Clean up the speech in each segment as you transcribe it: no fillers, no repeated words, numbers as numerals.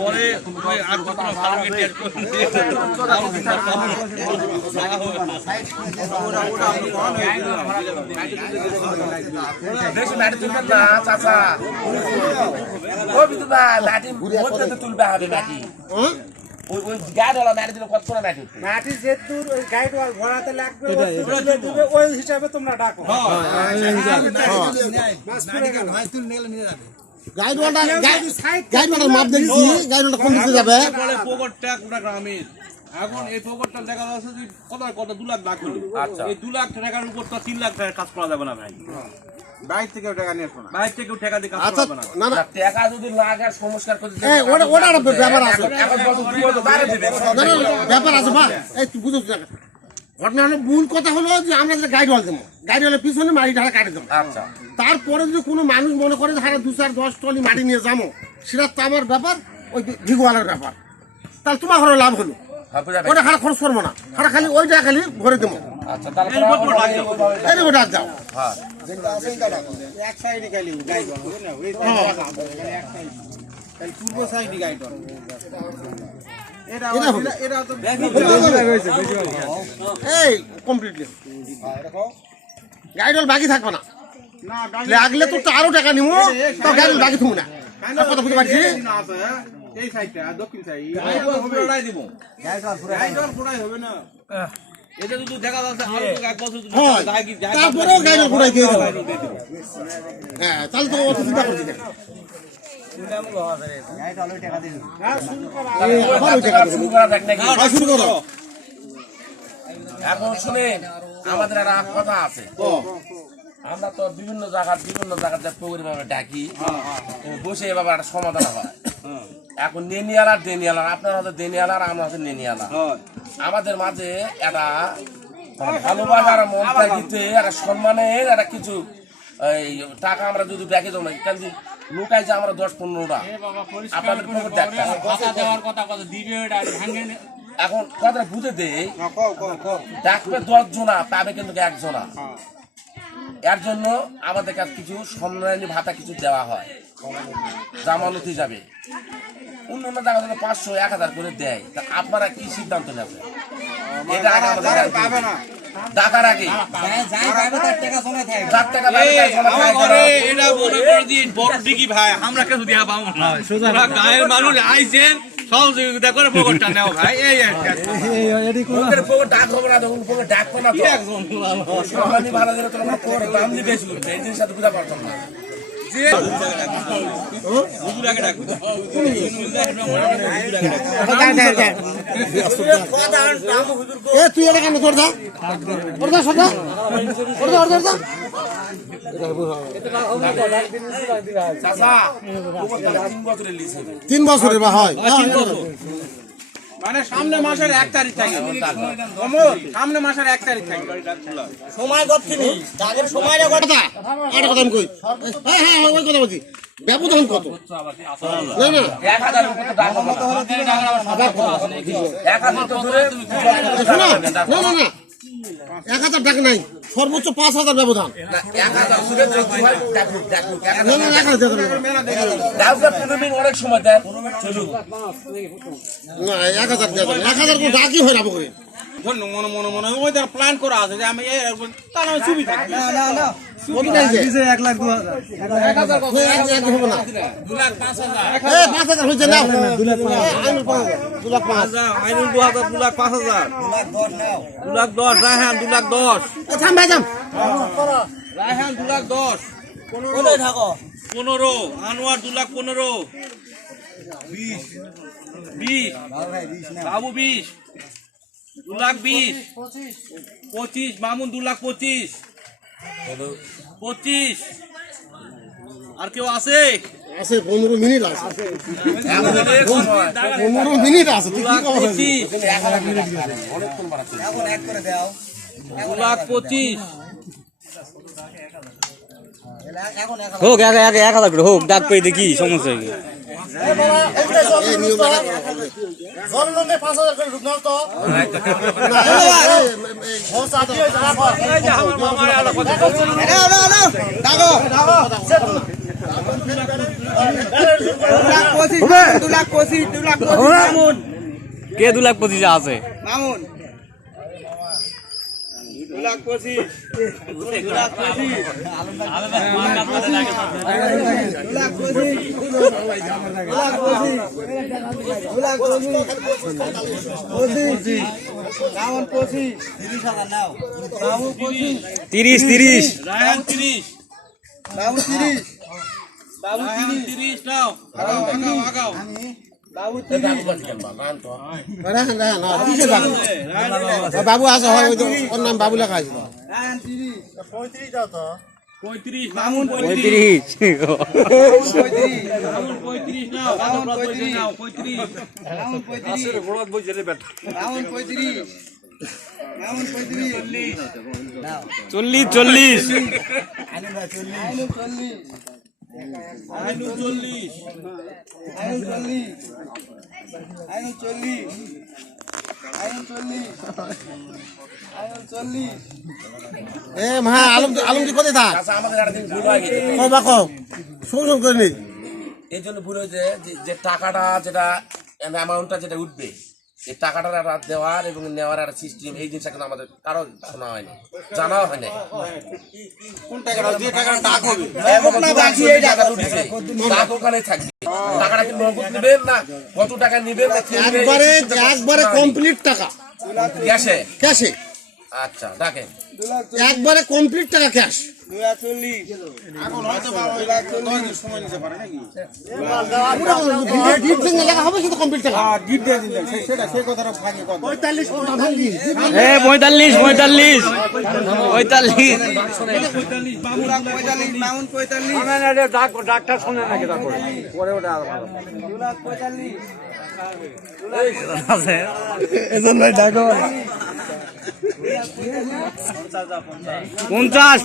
পরে ওই আর কত ভালো টেস্ট বেশি মাটি তুলবেন না চাচা ও বিদু ভাই মাটি মধ্যে তো তুলবে হবে মাটি ওই গাইডওয়ালা মাটি দিলে কত করে মাটি মাটি যে দূর ওই গাইডওয়াল ভরাতে লাগবে ওই হিসাবে তোমরা ডাকো গাইডওয়ালার মাপ দেখছি গাইডওয়ালা কোন দিকে যাবে পোকরটা কোটা গ্রামের এখন এই পোকরটা দেখা যাচ্ছে যে কত 2 লাখ হলো এই 2 লাখ টাকার উপর তো 3 লাখ টাকার কাজ করা যাবে না ভাই বাইরে থেকেও টাকা নিয়ে আসো না বাইরে থেকেও টাকা দিয়ে কাজ আচ্ছা করা যাবে না না না টাকা যদি লাগে আর সংস্কার করে দিতে ওটা একটা ব্যাপার আছে এখন কত দুই তো বাইরে দিবে না, না, ব্যাপার আছে বা এই তুই বুঝছ না ঘটনা হলো মূল কথা হলো যে আমরা যে গাইডওয়াল দেবো গাইডওয়ালের পিছনে মাটি ঢালা কাটে দেবো আচ্ছা তারপরে যদি কোনো মানুষ মনে করে যে হারে 2-4-10 টলি মাটি নিয়ে যাবো সেটা তো আমার ব্যাপার ওই ভিগুয়ালের ব্যাপার তাহলে তোমার ঘরে লাভ হলো ওটা খারাপ খরচ করবো না খালি ওইটা খালি ভরে দেবো আচ্ছা তাহলে এই ওটা যাও হ্যাঁ এক সাইডে খালি গাইডওয়াল হবে না ওই এক সাইড তাহলে পূর্ব সাইডে গাইডওয়াল এটা তো এই কমপ্লিটলি গাইডওয়াল বাকি থাকবে না লাগলে তো আরো টাকা নিবো তো গাইডওয়াল বাকি থাকবো না কথা বুঝতে পারছি এই সাইডটা দক্ষিণ সাইড পুরোটাই দিব গাইডওয়াল পুরাই হবে না এটা যদি দেখা যাচ্ছে আরো তো এক বছর হয় তারপরেও গাইডওয়াল পুরাই দিয়ে দেবো হ্যাঁ তাহলে তো অত চিন্তা করছি না শুরু করো এখন শুনেন আমাদের একটা কথা আছে আমরা তো বিভিন্ন জায়গাতে প্রোগ্রাম আমরা ডাকি বসে এভাবে একটা সমাধান হয় এখন নেনিয়ালা ডেনিয়ালা আপনার হাতে দেনিয়ালা আর আমার হাতে নেনিয়ালা আমাদের মাঝে একটা ভালোবাসার মনটা দিতে একটা সম্মানের একটা কিছু এই টাকা আমরা যদি ব্যাকে জমা তাহলে লোকাই যে আমরা 10-15টা আপনাদের পকেট ডাক্তার এখন কথা বুঝে দেয় ডাকবে 10 জনা পাবে কিন্তু 1 জনা এর জন্য আমাদের কাছে কিছু সম্মানী ভাতা কিছু দেওয়া হয় জামানত হিসাবে অন্যান্য জায়গা থেকে 500-1000 করে দেয় তা আপনারা কি সিদ্ধান্ত নেবেন এটা আগে আমাদের ডাকার আগে আমরা কেউ দিয়া পাবো না গায়ের মানুষ আইছেন সহযোগিতা করে পকেটটা নেও ভাই এই ডাক হবে না যখন ডাকবো না সম্মানী ভাড়া দিলে তোমার দাম দিয়ে বেশি করবে এই জিনিসটা তো বুঝা পারতাম না তুই এটা কেন তোর দা চাচা 3 বছরের লিজ 3 বছরের বা হয় মানে সামনে মাসের 1 তারিখ থাকে সামনে মাসের 1 তারিখ থাকে সময় কতখানি আগের সময়টা কথা আর কথা আমি কই হ্যাঁ হ্যাঁ ওই কথা বলছি ব্যবধান কত না না 1000 এর উপর দাম হবে 1000 তো ধরে না না না 1000 টাকা নাই সর্বোচ্চ 5000 ব্যবধান 1000 সুরে যদি হয় দেখো না না 1000 অনেক সময় দেন চলুক না 1000 দেন 1000 কো ডাকি হয় না বকরে ধন্য মনে ওই তার প্ল্যান করা আছে যে আমি এই তাহলে আমি চুপি থাকি না কত টাকা দিছে 1 লাখ 2000 1000 হবে না 2 লাখ 5000 এই 5000 হইছে না 2 লাখ 2 লাখ 5 আইনুল 2000 2 লাখ 5000 2 লাখ 10 রায়হান 2 লাখ 10 থাম ভাই থাম রায়হান 2 লাখ 10 কোথায় থাকো 15 আনোয়ার 2 লাখ 15 20 বাবু 20 2 লাখ 20 25 মামুন 2 লাখ 25 আর কেউ আছে আছে 15 মিনিট আছে 15 মিনিট আছে তুই কি কর এখন এক করে দাও 2 লাখ 25 হোক আগে 1000 করে হোক ডাক পেয়ে দেখি সমস্যা কি জলনন্দে 5000 করে ঢুকনাও তো না কে 2,25,000 আছে মামুন 2,25,000 30 রায়হান 30 বাবু 30 বাবু রায়হান 30 নাও আগাও বাবু বাবু আছে হয় ওই তো ওর নাম বাবু লেখা আছে 35 মামুন 35 মামুন 35 নাও মামুন 35 নাও 35 মামুন 35 আসলে বড় বইছে রে বেটা মামুন 35 মামুন 35 40 আইনু 40 এ মা আলমজি কোথায় থাক আচ্ছা আমাদের একটা দিন ভুল হয়ে গেছে কও বা কও শুন করে নি এই জন্য ভুল হয়েছে যে টাকাটা যেটা অ্যামাউন্টটা যেটা উঠবে এই টাকাটার একটা দেওয়ার এবং নেওয়ার একটা সিস্টেম এই জিনিসটা কিন্তু আমাদের কারো শোনা হয়নি জানাও হয় না কোন টাকাটা যে টাকাটা টাকা হবে টাকা ওখানে থাকবে টাকাটা কি নগদ নেবেন না কত টাকা নেবেন না কি নেবেন? একবারে কমপ্লিট টাকা ক্যাশে ক্যাশে আচ্ছা দেখেন একবারে কমপ্লিট টাকা ক্যাশ 240 এখন হয়তো বা ওই 240 সময় নিতে পারে নাকি ডিট দিন লেখা হবে কিন্তু কমপ্লিট টাকা গিফট দিয়ে দিন সেটা সেই কথাটা ভাঙে কথা 45 টাকা ভাঙি এ 45 মামুন 45 ডাক্তার শুনে নাকি তারপরে পরে ওটা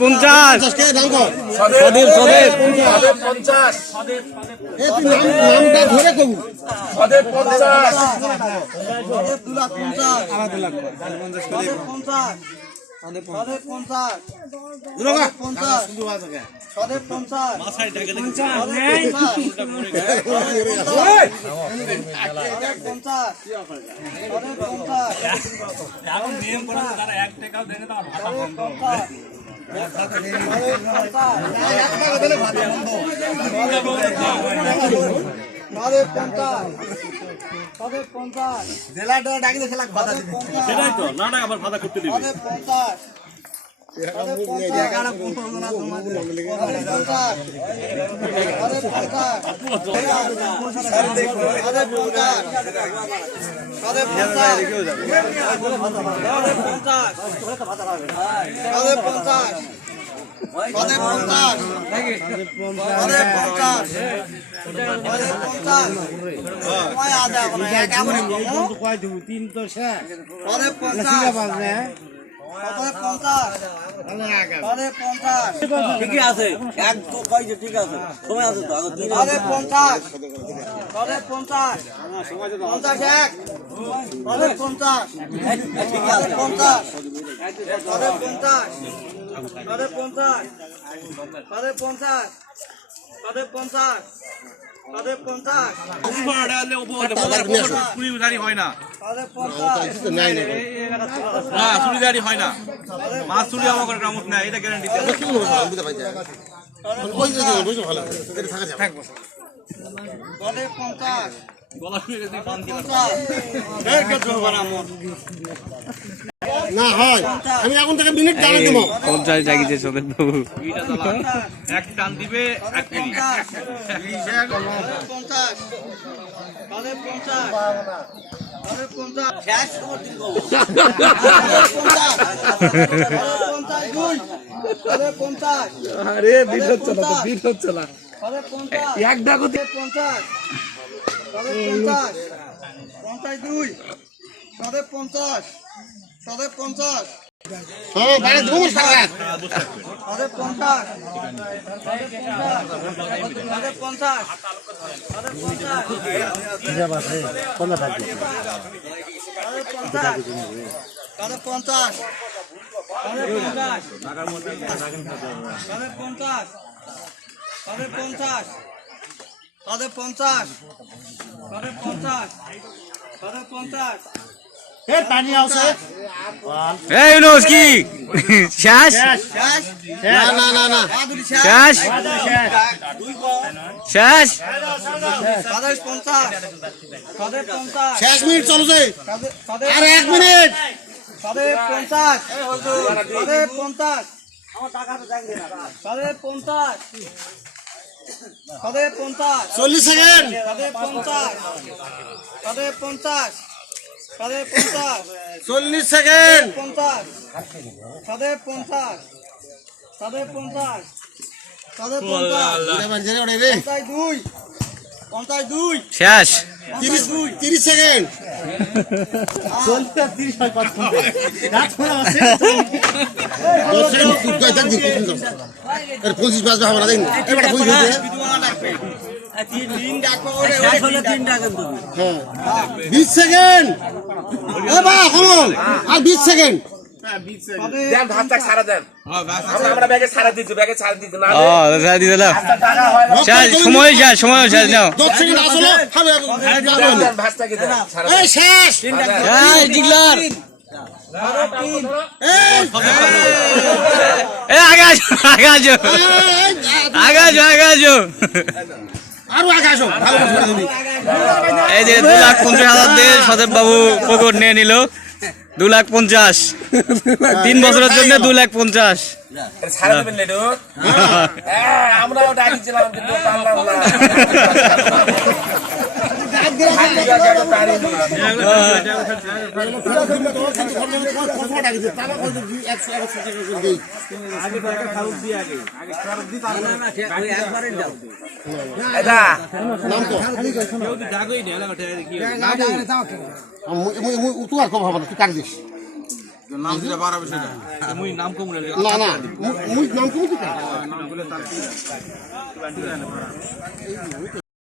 50 কে দাম কর সদেব 50 এ তুই নামটা ধরে কবু সদেব 50 মাথায় টাকা এখন নিয়ম করে তারা 1 টাকাও দেয় না তারা ভাতা বন্ধ সেটাই তো না আবার ভাতা করতে দিবে ঠিকই আছে এক কয়েছে ঠিক আছে সময় আছে তো আগে 50 চুরিদারি হয় না নাই নাই না চুরিদারি হয় না মাছ চুরি আমার করে কামত না এটা গ্যারান্টি বুঝতে পারছি ওই যে বুঝো ভালো এটা থাকা যাবে থাকবো গলা শুয়ে গেছে পান দিলাম না হয় আমি এখন থেকে মিনিট জানিয়ে দেবো 50 জাগিছে সদেব বাবু এটা দালা এক টান দিবে 1 মিনিট আরে বিট হচ্ছে না তো বিট হচ্ছে না এক ডাকুতে 50 হ্যাঁ বাইরে ধুম সারা তাদের 50 তাদের 50 তাদের 50 এ পানি আছে এই ইউনুস কি শেষ শেষ না না না না বাদুড়ি শেষ শেষ দুই গো শেষ তাদের 50 তাদের 50 শেষ মিনিট চলছে তাদের আর 1 মিনিট তাদের 50 তাদের 50 আমার টাকাটা দেখবে না তাদের 50 তাদের 50 40 সেকেন্ড তাদের 50 তাদের 50 তাদের 50 40 সেকেন্ড 50 তাদের 50 তাদের 50 তাদের 50 জেরে মান জেরে ওড়ে রে 52 শেষ 30 সেকেন্ড চলতে 30 হয় কত রাত করে আছে 10 সেকেন্ড কুট কই থাক দিন কুট এর 25 বাজবে হবে না দেখুন এবারে 25 হইছে তিন ডাকবো ওরে শেষ হলে তিন ডাকেন তুমি হ্যাঁ 20 সেকেন্ড এ বা শুনুন আর 20 সেকেন্ড দেন ভাতটা ছাড়া দেন আমরা ব্যাগে ছাড়া দিচ্ছি না ও দাদা দি দাদা টাকা হয় না। শেষ সময় শেষ নাও 10 সেকেন্ড আসলো হবে দেন ভাতটাকে দেন ছাড়া এই শেষ এই ডিগলার এই এ আগে আসো আরো আগে আসো ভালো করে দিবি এই যে 2,50,000 দিয়ে সদেব বাবু পকট নিয়ে নিল 2,50,000 3 বছরের জন্য 2,50,000 ছাড়া দেবেন লেডু আমরাও ডাকিছিলাম কিন্তু পারলাম না এটা নাম তো ডাকই না এলাকা থেকে কি তুই আর কম হবে না তুই কাট দিস নাম দিলে বাড়াবে সেটা মুই নাম কম বলে না না মুই নাম তুমি তুই কাট